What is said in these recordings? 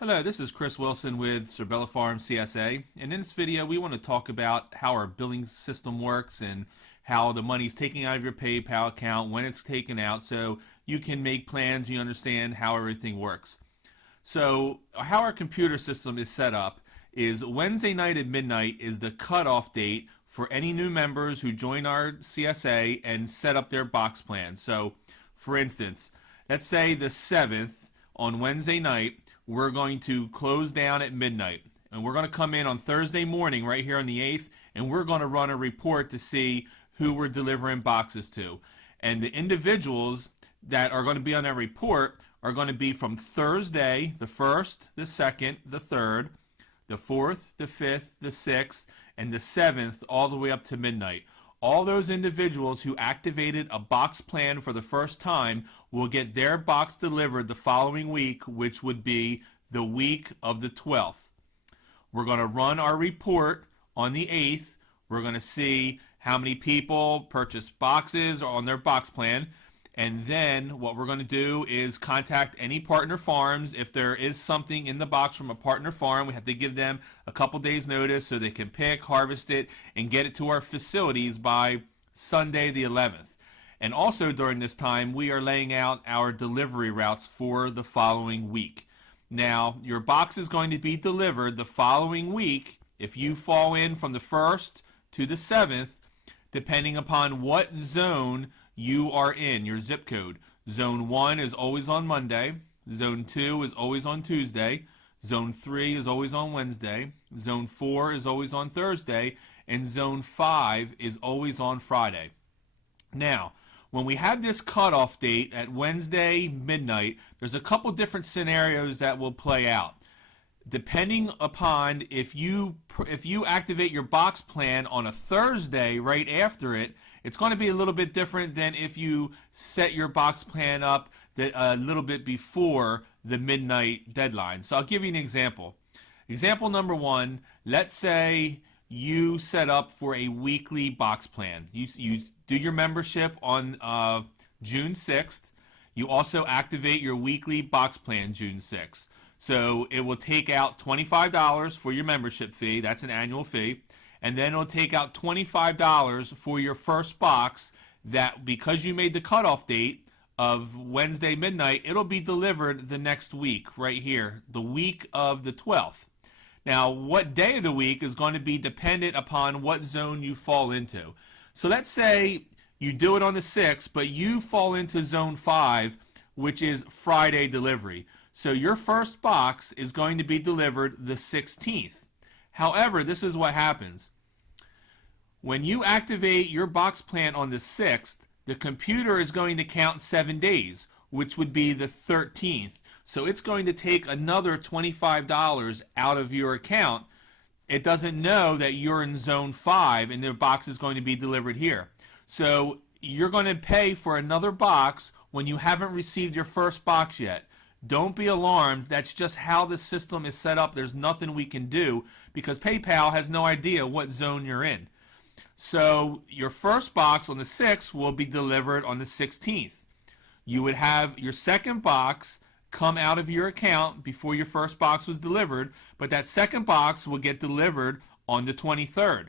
Hello, this is Chris Wilson with Cerbella Farm CSA, and in this video we want to talk about how our billing system works and how the money's taken out of your PayPal account, when it's taken out, so you can make plans, you understand how everything works. So how our computer system is set up is Wednesday night at midnight is the cutoff date for any new members who join our CSA and set up their box plan. So for instance, let's say the 7th on Wednesday night, we're going to close down at midnight. And we're going to come in on Thursday morning right here on the 8th, and we're going to run a report to see who we're delivering boxes to. And the individuals that are going to be on that report are going to be from Thursday, the 1st, the 2nd, the 3rd, the 4th, the 5th, the 6th, and the 7th, all the way up to midnight. All those individuals who activated a box plan for the first time will get their box delivered the following week, which would be the week of the 12th. We're going to run our report on the 8th. We're going to see how many people purchased boxes on their box plan. And then what we're going to do is contact any partner farms. If there is something in the box from a partner farm, we have to give them a couple days notice so they can pick, harvest it, and get it to our facilities by Sunday the 11th. And also during this time, we are laying out our delivery routes for the following week. Now, your box is going to be delivered the following week if you fall in from the 1st to the 7th, depending upon what zone you are in, your zip code. Zone 1 is always on Monday. Zone 2 is always on Tuesday. Zone 3 is always on Wednesday. Zone 4 is always on Thursday. And Zone 5 is always on Friday. Now, when we have this cutoff date at Wednesday midnight, there's a couple different scenarios that will play out. Depending upon if you activate your box plan on a Thursday right after it, it's going to be a little bit different than if you set your box plan up a little bit before the midnight deadline. So I'll give you an example. Example number 1, let's say you set up for a weekly box plan. You do your membership on June 6th. You also activate your weekly box plan June 6th. So it will take out $25 for your membership fee. That's an annual fee. And then it'll take out $25 for your first box that, because you made the cutoff date of Wednesday midnight, it'll be delivered the next week right here, the week of the 12th. Now, what day of the week is going to be dependent upon what zone you fall into. So let's say you do it on the 6th, but you fall into zone 5, which is Friday delivery. So your first box is going to be delivered the 16th. However, this is what happens. When you activate your box plan on the 6th, the computer is going to count 7 days, which would be the 13th. So it's going to take another $25 out of your account. It doesn't know that you're in zone 5 and the box is going to be delivered here. So you're going to pay for another box when you haven't received your first box yet. Don't be alarmed. That's just how the system is set up. There's nothing we can do because PayPal has no idea what zone you're in. So your first box on the 6th will be delivered on the 16th. You would have your second box come out of your account before your first box was delivered, but that second box will get delivered on the 23rd.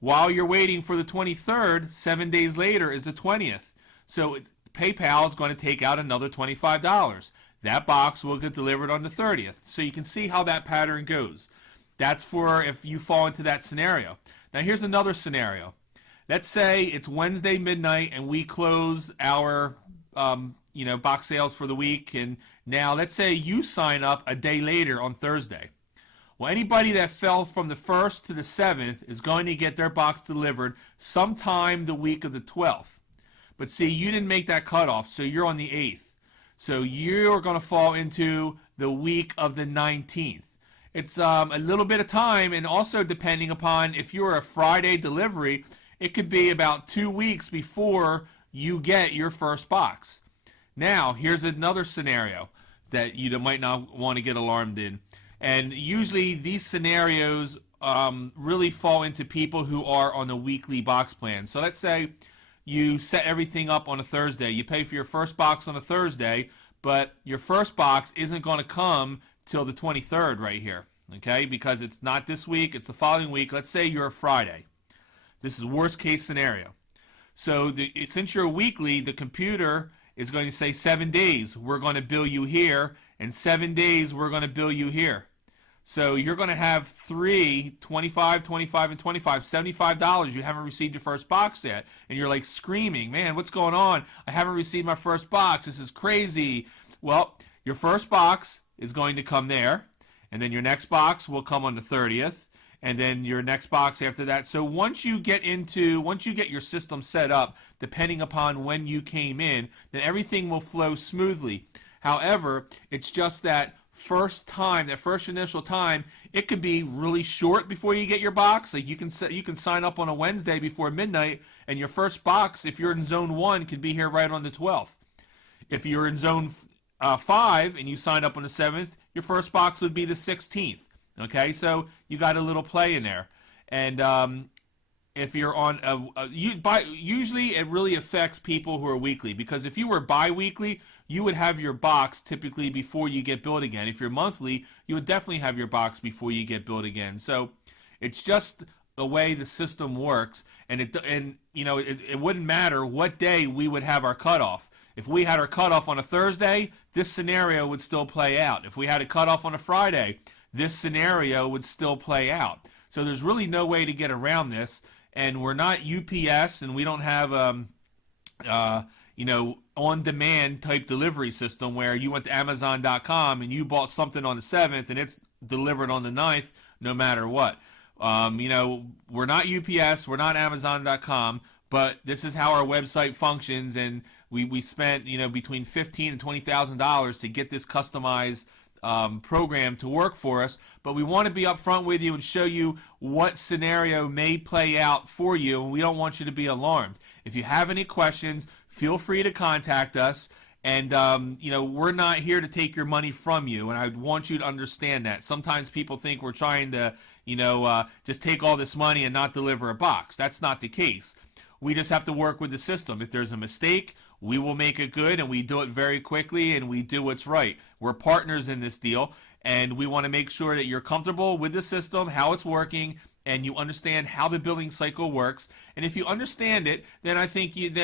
While you're waiting for the 23rd, 7 days later is the 20th. So PayPal is going to take out another $25. That box will get delivered on the 30th. So you can see how that pattern goes. That's for if you fall into that scenario. Now here's another scenario. Let's say it's Wednesday midnight and we close our box sales for the week, and now let's say you sign up a day later on Thursday. Well, anybody that fell from the 1st to the 7th is going to get their box delivered sometime the week of the 12th. But see, you didn't make that cutoff, so you're on the 8th. So you're going to fall into the week of the 19th. It's a little bit of time, and also depending upon if you're a Friday delivery, it could be about 2 weeks before you get your first box. Now, here's another scenario that you might not want to get alarmed in. And usually these scenarios really fall into people who are on a weekly box plan. So let's say you set everything up on a Thursday. You pay for your first box on a Thursday, but your first box isn't going to come till the 23rd right here, okay? Because it's not this week, it's the following week. Let's say you're a Friday. This is worst case scenario. So since you're weekly, the computer is going to say 7 days, we're going to bill you here, and 7 days, we're going to bill you here. So you're going to have $25, $25, and $25, $75. You haven't received your first box yet. And you're like screaming, man, what's going on? I haven't received my first box. This is crazy. Well, your first box is going to come there. And then your next box will come on the 30th. And then your next box after that. So once you get your system set up, depending upon when you came in, then everything will flow smoothly. However, it's just that first initial time, it could be really short before you get your box. Like you can sign up on a Wednesday before midnight, and your first box, if you're in zone 1, could be here right on the 12th. If you're in zone 5 and you signed up on the 7th, your first box would be the 16th. Okay, so you got a little play in there, and if you're on usually it really affects people who are weekly, because if you were bi-weekly, you would have your box typically before you get billed again. If you're monthly, you would definitely have your box before you get billed again. So it's just the way the system works, and it wouldn't matter what day we would have our cutoff. If we had our cutoff on a Thursday, this scenario would still play out. If we had a cutoff on a Friday, this scenario would still play out. So there's really no way to get around this, and we're not UPS, and we don't have on-demand type delivery system where you went to Amazon.com and you bought something on the 7th and it's delivered on the 9th no matter what. We're not UPS, we're not Amazon.com, but this is how our website functions, and we spent between $15,000 and $20,000 to get this customized program to work for us. But we want to be upfront with you and show you what scenario may play out for you, and we don't want you to be alarmed. If you have any questions, feel free to contact us, and we're not here to take your money from you, and I want you to understand that. Sometimes people think we're trying to just take all this money and not deliver a box. That's not the case. We just have to work with the system. If there's a mistake, we will make it good, and we do it very quickly, and we do what's right. We're partners in this deal, and we want to make sure that you're comfortable with the system, how it's working, and you understand how the billing cycle works. And if you understand it, then I think it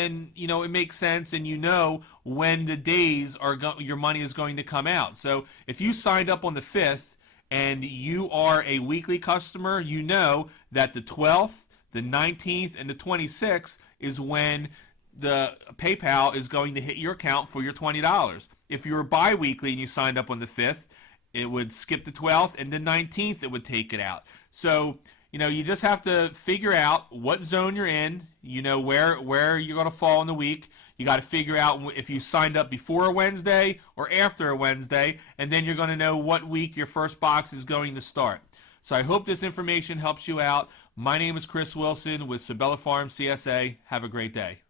makes sense, and you know when the days your money is going to come out. So if you signed up on the 5th and you are a weekly customer, you know that the 12th, the 19th, and the 26th is when the PayPal is going to hit your account for your $20. If you were bi-weekly and you signed up on the 5th, it would skip the 12th, and the 19th it would take it out. So you just have to figure out what zone you're in, where you're going to fall in the week. You got to figure out if you signed up before a Wednesday or after a Wednesday, and then you're going to know what week your first box is going to start. So I hope this information helps you out. My name is Chris Wilson with Sabella Farm CSA. Have a great day.